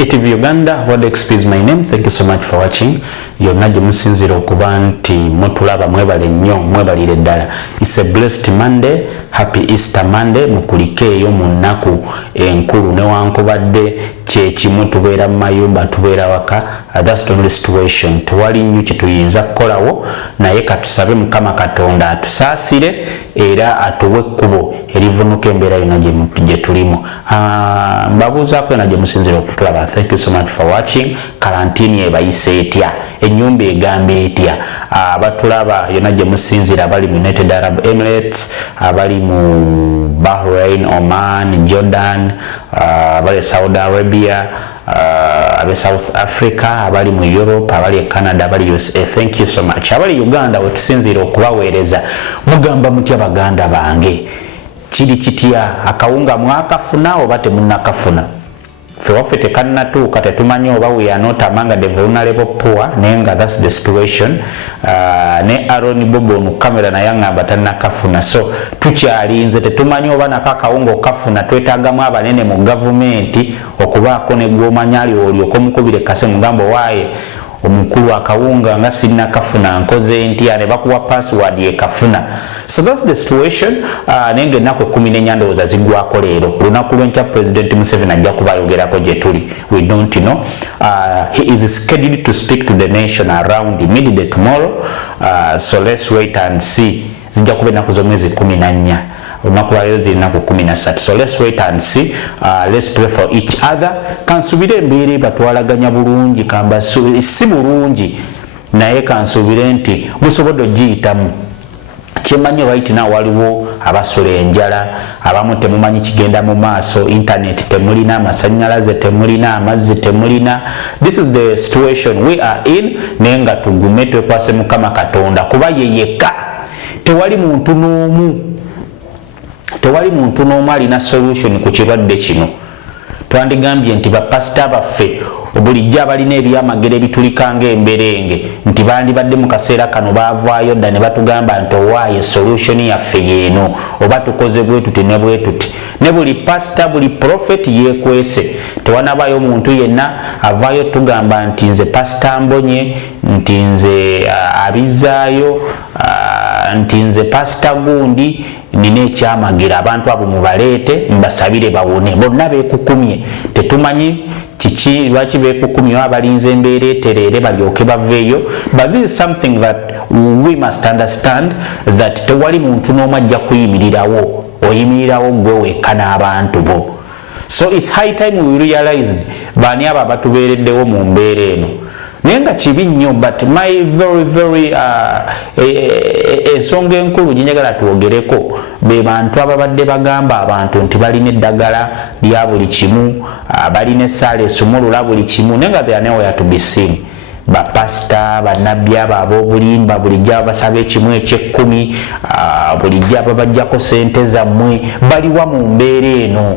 ETV Uganda, what XP is my name. Thank you so much for watching. Yonna gye musinzira okuba nti mutulaba mwebale nnyo mwebalire ddala. It's a blessed Monday. Happy Easter Monday. Mukulike eyo mu nnaku enkulu newankubadde kyekimu tubeera mu mayumba tubeera waka. That's the only situation. Tewali nnyo kye tuyinza kukolawo naye katusabe Mukama Katonda atusaasire era atuwe ekkubo erivunuka embeera yonna gye tulimu. Mbabuuzaako yonna gye musinzira okutulaba. Thank you so much for watching. Karantini ebayise etya? Enyumba egamba etya? Abatulaba yonna gye musinzira abali mu United Arab Emirates, abali mu Bahrain, Oman, Jordan, abali Saudi Arabia, abali South Africa, abali mu Europe, abali Canada, abali USA. Thank you so much. Abali Uganda wetusinzira okubaweereza. Mugamba mutya baganda bange? Kiri kitya? Akawunga mwakafuna oba temunnakafuna? Ffe waffe tekannatuuka tetumanyi oba we are not among the vulnerable poor nenga that's the situation. Ne Aaron Bobo mu kamera naye ngamba tannakafuna, so tukyalinze tetumanyi oba nakakawunga okafuna. Twetaagamu abanene mu gavumenti okubaako ne gw'omanyali olyoka omukubire kase mugambo waaye omukulu akawunga nga sinnakafuna nkoze ntya ne bakuwa password yekafuna. So that's the situation. Nenge ennaku 14 ndowooza ziggwako leero. Lunaku lwenkya President Museveni ajja kubayogerako gye tuli. We don't know. He is scheduled to speak to the nation around midday tomorrow. So let's wait and see. Zijja kuba ennaku z'omwezi 14. Lunaku lwa leero ziri ennaku 13. So let's wait and see. Let's pray for each other. Kansubire embeera batwalaganya bulungi kamba si bulungi naye kansubire nti musobodde ogiyitamu. Kyemanyi right now waliwo abasula enjala, abamu temumanyi kigenda mu maaso, internet temulina, amasannyalaze temulina, amazzi temulina. This is the situation we are in. Nenga tugume twekwase Mukama Katonda kuba ye yekka. Tewali muntu n'omu alina solution ku kirwadde kino. Twandigambye nti bapasita baffe bulijjo abalina ebyamagero ebitulika ng'Embelenge nti bandibadde mu kaseera kano baavaayo dda ne batugamba nti owaaye solution yaffe yeeno oba tukoze bwe tuti ne bwe tuti. Ne buli pasita buli prophet yeekwese. Tewanabaayo muntu yenna avaayo tugamba nti nze pasita mbonye, nti nze abizaayo, nti nze pasita gundi nina ekyamagero abantu abo mubaleete mbasabire bawone. Bonna beekukumye. Tetumanyi kiki lwaki beekukumye abalinze embeera etereere balyoke baveeyo. But this is something that we must understand, that tewali muntu n'omu ajja kuyimirirawo. Oyimirirawo gwe wekka n'abantu bo. So it's high time we realized baani abo abatubeereddewo mu mbeera eno. Nenga kibi nnyo, but my very ensonga enkulu gyenjagala twogereko be bantu ababadde bagamba abantu nti balina eddagala lya buli kimu, balina essaala esumulula buli kimu. Nenga they are nowhere to be seen. Bapasita, bannabbi abo ab'obulimba bulijjo abasaba ekimu eky'ekkumi, bulijjo ababajjako sente zammwe baliwa mu mbeera eno.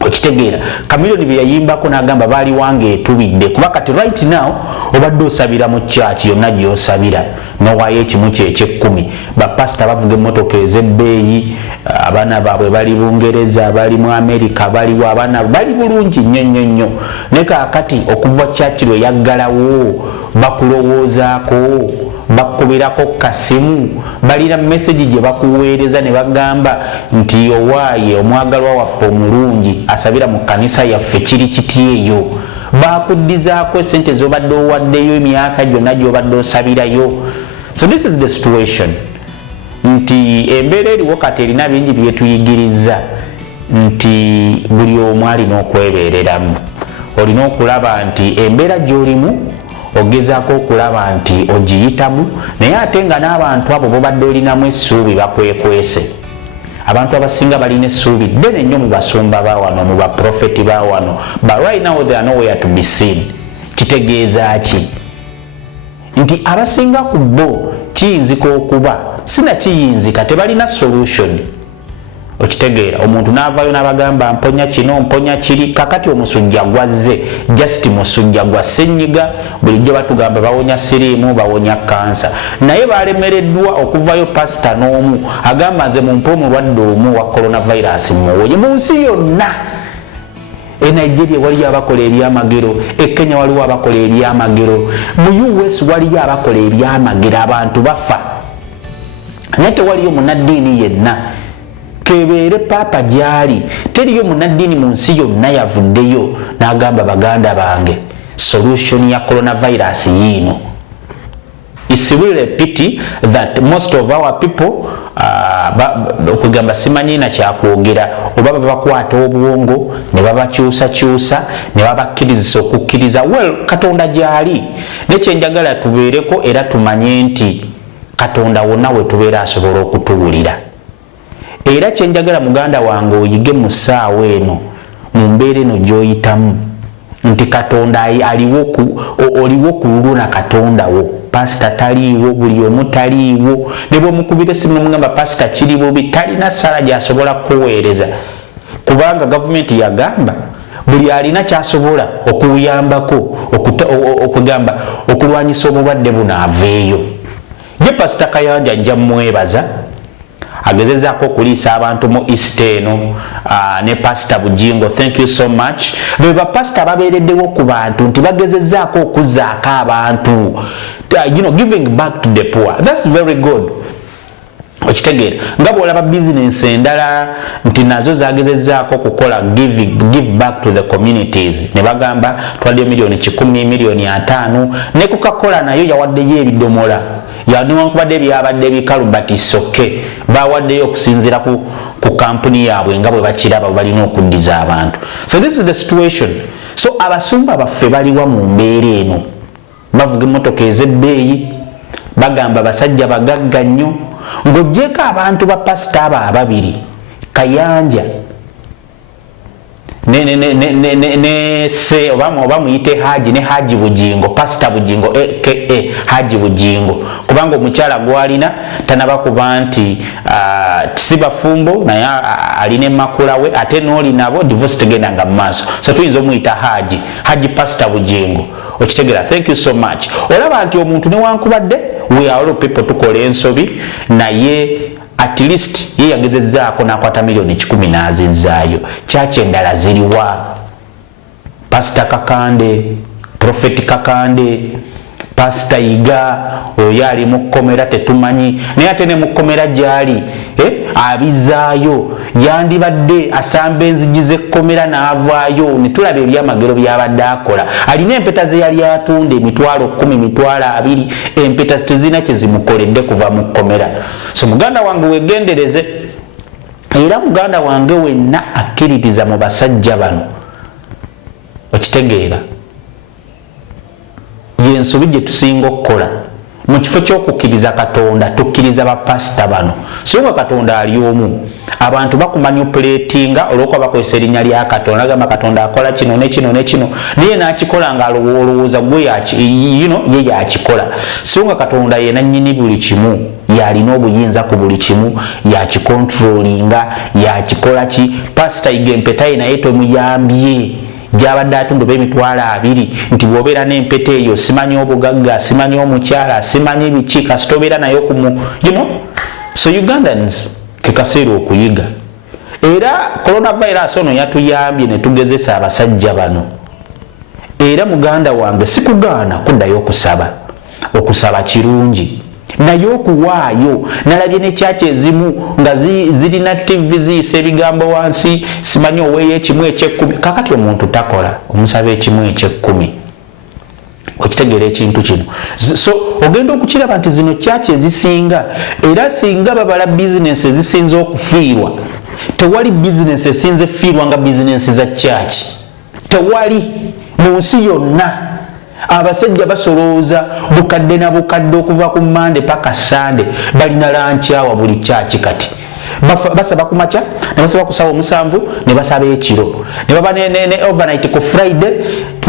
Okitegeera Kamiliyoni bye yayimbako n'agamba baali wange etubidde kuba kati right now obadde osabira mu church yonna gy'osabira n'owaayo ekimu ky'eky'ekkumi. Bapasita bavuga emmotoka ez'ebbeeyi, abaana baabwe bali Bungereza, bali mu America, baliwo abaana bali bulungi nnyo. Ne kaakati okuva church lwe yaggalawo bakulowoozaako, bakubirako kasimu, balina message gye bakuweereza ne bagamba nti owaaye omwagalwa waffe omulungi asabira mu kanisa yaffe kiri kiti eyo. Bakuddizaako esente z'obadde owaddeyo emyaka gyonna gy'obadde osabirayo. So this is the situation. Nti embeera eriwo kati erina bingi byetuyigiriza nti buli omu alina okwebeereramu. Olina okulaba nti embeera gy'olimu ogezaako okulaba nti ogiyitamu, naye ate nga n'abantu abo bobadde olinamu essuubi bakwekwese. Abantu abasinga balina essuubi ddene nnyo mu basumba baawano, mu baprofeti baawano, but right now they are nowhere to be seen. Kitegeeza ki? Nti abasinga ku bo kiyinzika okuba sinakiyinzika, tebalina solution. Okitegeera omuntu n'avaayo n'abagamba mponya kino mponya kiri. Kakati omusujja gwazze, just musujja gwa ssenyiga. Bulijjo batugamba bawonya siriimu, bawonya kansa, naye balemereddwa okuvaayo pasita n'omu agamba nze mumpe omulwadde omu wa coronavirus muwoye mu nsi yonna. Nigeria waliyo abakola ebyamagero, Kenya waliwo abakola ebyamagero, mu US waliyo abakola ebyamagero, abantu bafa. Naye tewaliyo munnaddiini yenna kebeere paapa gyali, teriyo munnaddiini mu nsi yonna yavuddeyo n'agamba baganda bange solution ya coronavirus yiino. It's really a pity that most of our people okugamba simanyi na kyakwogera oba babakwata obwongo ne babakyusa ne babakkiriza okukkiriza. Well, Katonda gyali nekyenjagala tubeereko era tumanye nti Katonda wonna we tubeera asobola okutuwulira. Era kyenjagala muganda wange oyige mu ssaawa eno mu mbeera eno gy'oyitamu nti Katonda oliwo kululuna Katonda wo. Pasita taliiwo, buli omu taliiwo, ne bw'omukubira essimu n'omugamba pasita kiri bubi, talina ssala gy'asobola kuweereza kubanga gavumenti yagamba buli alina ky'asobola okuyambako okugamba okulwanyisa obulwadde buno aveeyo. Ye Pasita Kayanja ajja mwebaza agezezaako okuliisa abantu mu East eno ne Pasita Bujingo, thank you so much. Be bapasita babeereddewo ku bantu nti bagezezaako okuzaako abantu, giving back to the poor. That's very good. Okitegeera nga bw'olaba business endala nti nazo zagezezaako okukola give back to the communities, ne bagamba twaddeyo milioni 10, milioni 5, ne Coca-Cola nayo yawaddeyo ebidomola newankubadde byabadde bikalu but isoke bawaddeyo okusinziira ku kampuni yaabwe nga bwe bakiraba balina okuddiza abantu. So this is the situation. So abasumba baffe baliwa mu mbeera eno bavuga emmotoka ez'ebbeeyi bagamba basajja bagagga nnyo ng'oggyeko abantu ba pasita abo ababiri Kayanja ne se oba muyite Haji ne Haji Bujingo, Pasita Bujingo Haji Bujingo, kubanga omukyala gwalina tanaba kuba nti si bafumbo naye alina emakula we ate n'oli nabo divorce tegendanga mu maaso, so tuyinza omuyita Haji Pasita Bujingo. Okitegeera. Thank you so much. Olaba nti omuntu newankubadde we are all people tukola ensobi naye at least ye yagezezaako n'akwata milioni 10 n'azizaayo. Kyaki endala ziriwa? Pasita Kakande, Prophet Kakande, Pasita Iga oyo ali mu kkomera tetumanyi, naye ate ne mu kkomera gyali abizaayo yandibadde asamba enzigi z'ekkomera n'avaayo ne tulaba ebyamagero byabadde akola. Alina empeta ze yali atunda emitwalo 10, 20, empeta tezina kye zimukoledde kuva mu kkomera. So muganda wange wegendereze, era muganda wange wenna akkiririza mu basajja bano. Okitegeera yensobi gye tusinga okukola mu kifo ky'okukkiriza Katonda tukkiriza bapasita bano. So nga Katonda ali omu, abantu bakumanipuletinga olw'okuba bakozesa erinnya lya Katonda, agamba Katonda akola kino ne kino ne kino, naye n'akikola ng'alowooza gwe ye yakikola. So nga Katonda yena nnyini buli kimu, yalina obuyinza ku buli kimu, yakikontrolinga, yakikola ki. Pasita Iga empeta ye naye tomuyambye gyabadde atunda emitwalo 2 nti bw'obeera n'empeta eyo simanyi obugagga, simanyi omukyala, simanyi biki, kasita obeera nayo So Ugandans ke kaseera okuyiga. Era coronavirus ono yatuyambye ne tugezesa abasajja bano. Era muganda wange sikugaana kuddayo okusaba kirungi naye okuwaayo. Nalabye ne kyaki ezimu nga zirina TV ziyisa ebigambo wansi, simanyi oweeyo ekimu eky'ekkumi. Kakati omuntu takola omusaba ekimu eky'ekkumi. Okitegeera ekintu kino. So ogenda okukiraba nti zino kyaki ezisinga, era singa babala bizinesi ezisinze okufiirwa, tewali bizinesi esinze fiirwa nga bizinesi za kyaki. Tewali mu nsi yonna. Abasajja basolooza bukadde na bukadde okuva ku Mande paka Sande, balina lankyawa buli kyaki kati. Basaba ku makya, ne basaba ku ssaawa 7, ne basaba ekiro, ne baba ne overnight ku Friday,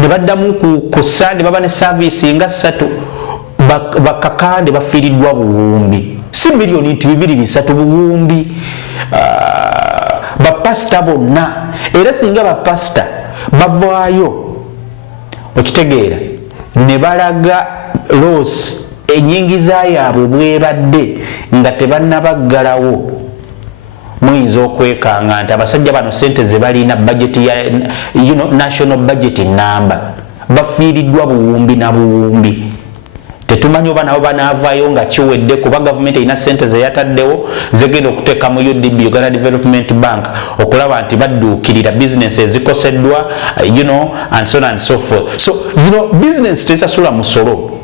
ne baddamu ku Sunday baba ne service nga 3. Bakakande bafiiriddwa buwumbi, si milioni 2-3 buwumbi. Bapasita bonna, era singa bapasita bavaayo, okitegeera, ne balaga loss enyingiza yaabwe bwebadde nga tebannabaggalawo muyinza okwekanga nti abasajja bano sente ze balina budget ya national budget number bafiiriddwa buwumbi na buwumbi. Tetumanyi oba nabo banaavaayo nga kiwedde kuba gavumenti erina sente ze yataddewo zegenda okuteeka mu UDB, Uganda Development Bank, okulaba nti badduukirira bizinesi ezikoseddwa and so on and so forth. So bizinesi tesasula musolo.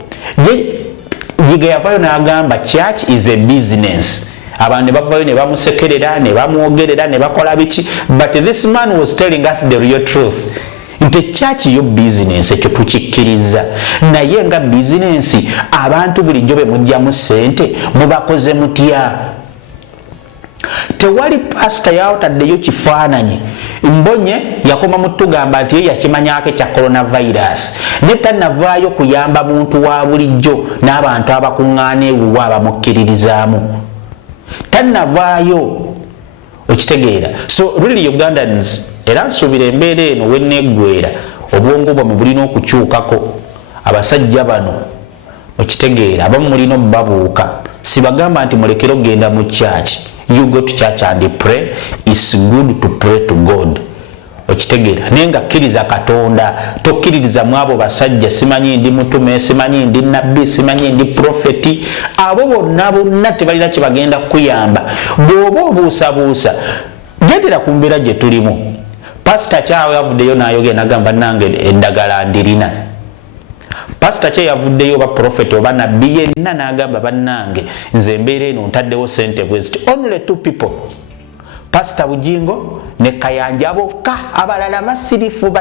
Yiga yavaayo n'agamba church is a business. Abantu ne bavaayo ne bamusekerera ne bamwogerera ne bakola biki, but this man was telling us the real truth. Nti church yo business ekyo tukikkiriza, naye nga business abantu bulijjo be mujjamu ssente mubakoze mutya. Tewali pasita yawotaddeyo kifaananyi mbonye yakoma mutugamba nti ye yakimanyako ekya coronavirus ne tannavaayo kuyamba muntu wa bulijjo n'abantu abakuŋŋaana ewuwa abamukkiririzaamu, tannavaayo. Okitegeera? So really Ugandans, era nsuubira embeera eno wenneggwera obwongo bwamwe bulina okukyukako. Abasajja bano okitegeera abamu mulina obubabuuka, sibagamba nti mulekere okgenda mu church. You go to church and pray. It's good to pray to God. Okitegeera? Naye nga kkiriza Katonda, tokkiririza mu abo basajja, simanyi ndi mutume, simanyi ndi nabbi, simanyi ndi profeti. Abo bonna tebalina kye bagenda kukuyamba. Bw'oba obuusabuusa gendera ku mbeera gye tulimu. Pasita kyawe yavuddeyo n'ayogera n'agamba nange eddagala ndirina. Pasita kye yavuddeyo oba profeti oba nabbi yenna n'agamba bannange nze embeera eno ntaddewo sente bweziti. Only two people, Pasita Bujingo ne Kayanja bokka, abalala basirifu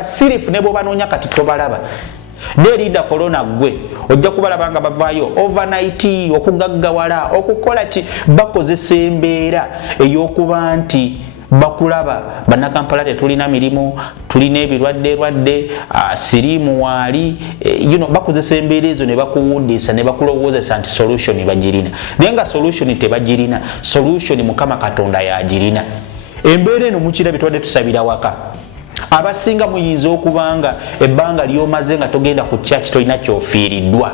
ne bw'obanoonya kati tobalaba. Neerinda Kolona gwe ojja kubalaba nga bavaayo overnight okugaggawala okukola ki, bakozesa embeera ey'okuba nti bakulaba bannakampala tetulina mirimu, tulina ebirwadde siriimu waali, bakozesa embeera ezo ne bakuwundiisa ne bakulowoozesa nti solution bagirina, naye nga solution tebagirina. Solution Mukama Katonda yagirina. Embeera eno mukirabye twadde tusabira waka. Abasinga muyinza okubanga ebbanga ly'omaze nga togenda ku church tolina kyofiiriddwa.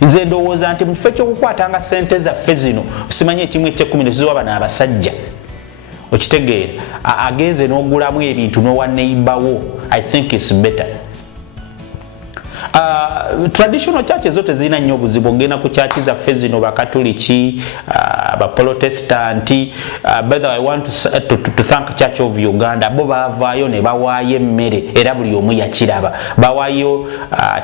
Nze ndowooza nti mu kifo ekyokukwatanga ssente zaffe zino simanyi ekimu eky'ekkumi ne zizoba bano abasajja. Okitegeera? Agenze n'ogulamu ebintu n'owa neighbor. I think it's better. Traditional churches zo tezirina nnyo obuzibu. Ogenda ku church zaffe zino bakatuliki, baprotestanti. By the way, I want to thank Church of Uganda. Bo baavaayo ne bawaayo emmere era buli omu yakiraba. Bawaayo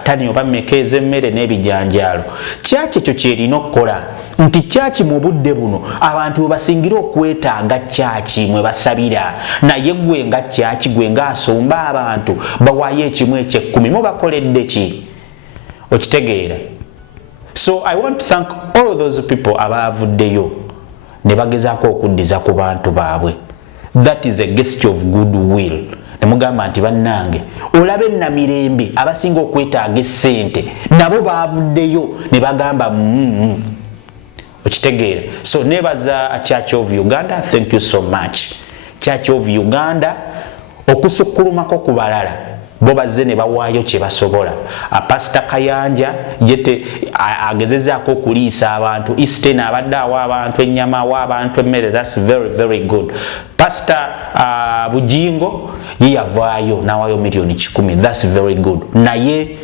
tani oba mmeka ez'emmere n'ebijanjaalo. Church ekyo kyerina okukola nti church mu budde buno abantu we basingira okwetaaga church mwe basabira, naye gwe nga church gwe nga asomba abantu bawaayo ekimu eky'ekkumi mubakoledde ki? Okitegeera? So I want to thank all those people abaavuddeyo ne bagezaako okuddiza ku bantu baabwe. That is a gesture of goodwill. Nemugamba nti bannange olabe namirembe abasinga okwetaaga essente nabo baavuddeyo ne bagamba Okitegeera? So nebaza Church of Uganda, thank you so much. Church of Uganda okusukkulumako ku balala bo bazze ne bawaayo kye basobola. Pasita Kayanja jete agezezaako okuliisa abantu. Eastern abadde awa abantu ennyama, awa abantu emmere. That's very very good. Pasita Bujingo ye yavaayo n'awaayo miliyoni 10. That's very good. Naye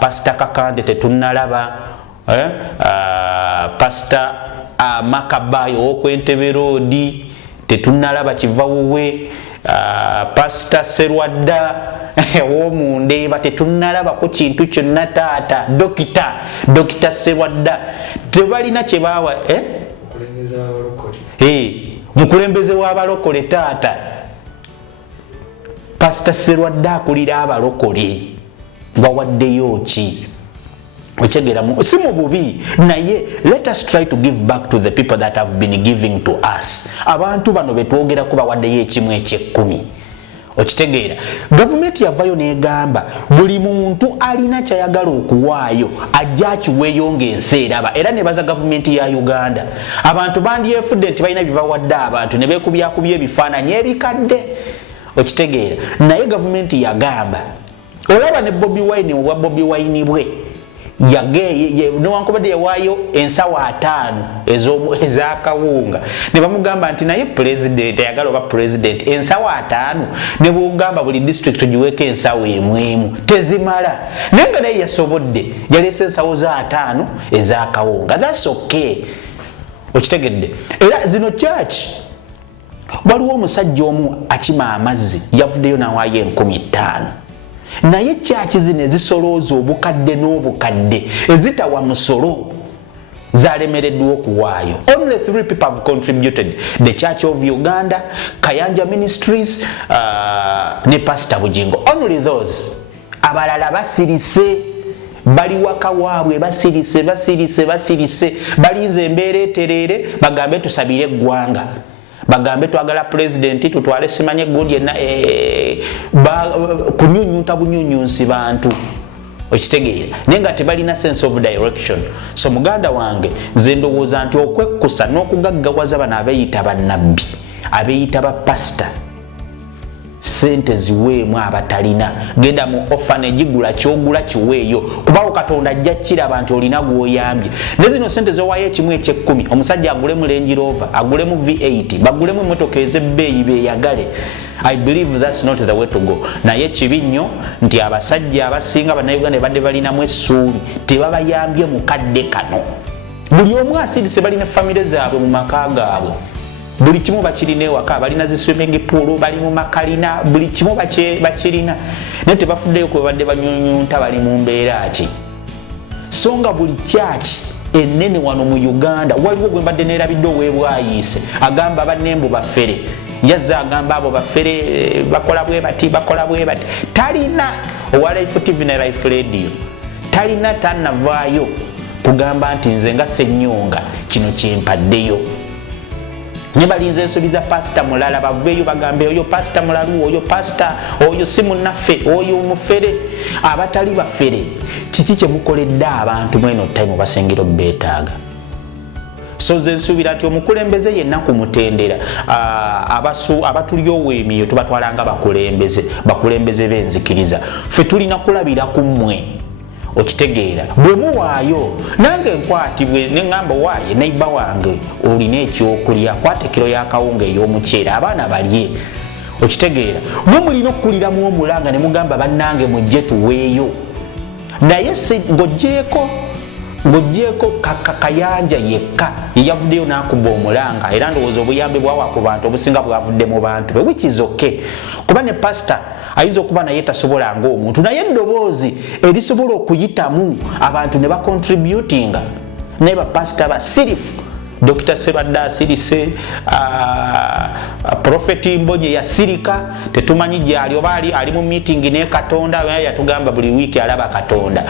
Pasita Kakande tetunnalaba. Pasita Makabayo okw'Entebbe Road tetunnalaba kivawuwe. Pasita Serwadda w'Omundeeba tetunnalaba ku kintu kyonna taata. Dokita Serwadda tebalina kye baawa mukulembeze w'abalokole taata. Pasita Serwadda akulira abalokole bawaddeyo ki? Okitegeeramu si mu bubi, naye let us try to give back to the people that have been giving to us. Abantu bano betwogerako bawaddeyo ekimu eky'ekkumi. Okitegeera? Gavumenti yavayo n'egamba buli muntu alina kyayagala okuwaayo ajja akiweeyo ng'ensi eraba. Era ne baza gavumenti ya Uganda. Abantu bandyefudde nti balina bye bawadde abantu ne beekubyakubya ebifaananyi ebikadde. Okitegeera? Naye gavumenti yagamba olaba ne Bobi Wine obwa Bobi Wine bwe newankubadde yawaayo ensawa 5 ez'akawunga ne bamugamba nti naye president ayagala oba president ensawa 5 ne bwogamba buli district ogiweeko ensawo emwemu tezimala naye nga naye yasobodde yaleese ensawo za 5 ez'akawunga. That's okay. Okitegedde era zino church waliwo omusajja omu akima amazzi yavuddeyo nawaayo 15,000 naye church zino ezisolooza obukadde n'obukadde ezitawa musolo zalemereddwa okuwaayo. Only 3 people have contributed: the Church of Uganda, Kayanja Ministries, ne Pastor Bujingo. Only those. Abalala basirise Baliwaka waabwe basirise balinze embeera eterere bagambe tusabire eggwanga bagambe twagala president tutwale simanye gundi yenna kunyunyunta bunyunyunsi bantu. Okitegeera naye nga tebalina sense of direction. So muganda wange nze ndowooza nti okwekkusa n'okugaggawaza bano abeeyita bannabbi abeeyita bapasita sente ziweemu abatalina. Genda mu orphanage gula kyogula kiweeyo kubawo Katonda ajja kiraba nti olina gw'oyambye. Ne zino sente zowaayo ekimu eky'ekkumi omusajja agulemu Range Rover agulemu V8 bagulemu emmotoka ez'ebbeeyi beeyagale. I believe that's not the way to go. Naye kibi nnyo nti abasajja abasinga bannayuganda badde balinamu essuubi tebabayambye mu kadde kano. Buli omu asirise balina famire zaabwe mu maka gaabwe. Buli kimu bakirina ewaka balina zi swimming pool bali mu makalina buli kimu bakirina naye tebafuddeyo kwe badde banyunyunta bali mu mbeera ki. So nga buli church ennene wano mu Uganda waliwo gwe mbadde neerabidde oweebwayiise agamba abannembu baffere yazza agamba abo baffere bakola bwe bati talina owa Life TV ne Life Radio talina tannavaayo kugamba nti nze nga Ssennyonga kino kyempaddeyo. Ne balinze ensobi za pasita mulala baveeyo bagambe oyo pasita mulalu oyo pasita oyo si munnaffe oyo mufere abatali baffere. Kiki kye mukoledde abantu mweno time basengero beetaaga. So ze nsuubira nti omukulembeze yenna kumutendera abatulyowo emiyo tubatwalanga bakulembeze benzikiriza ffe tulina kulabira ku mmwe. Okitegeera bwe muwaayo nange nkwatibwe neŋŋamba waaye neiba wange olina ekyokulya kwata kiro y'akawunga ey'omuceere abaana balye. Okitegeera mwe mulina okukuliramu omulanga ne mugamba bannange mujje tuweeyo naye ng'oggyeko Kayanja yekka yeyavuddeyo n'akuba omulanga era ndowooza obuyambi bwawa ku bantu obusinga bwavudde mu bantu be which is okay kuba ne pastor ayinza okuba naye tasobola ng'omuntu naye eddoboozi erisobola okuyitamu abantu ne bacontributinga naye bapasita basirifu. Dr. Sebadda asirise Prophet Mbonye yasirika tetumanyi gyali oba ali mu meeting ne Katonda yatugamba buli wiki alaba Katonda.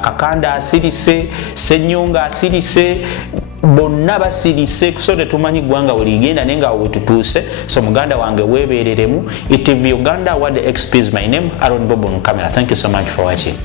Kakanda asirise Ssennyonga asirise bonna basirise so tetumanyi gwanga oligenda nenga wetutuuse. So muganda wange webereremu. ITV Uganda Award XP is my name. Aaron Bobo on camera. Thank you so much for watching.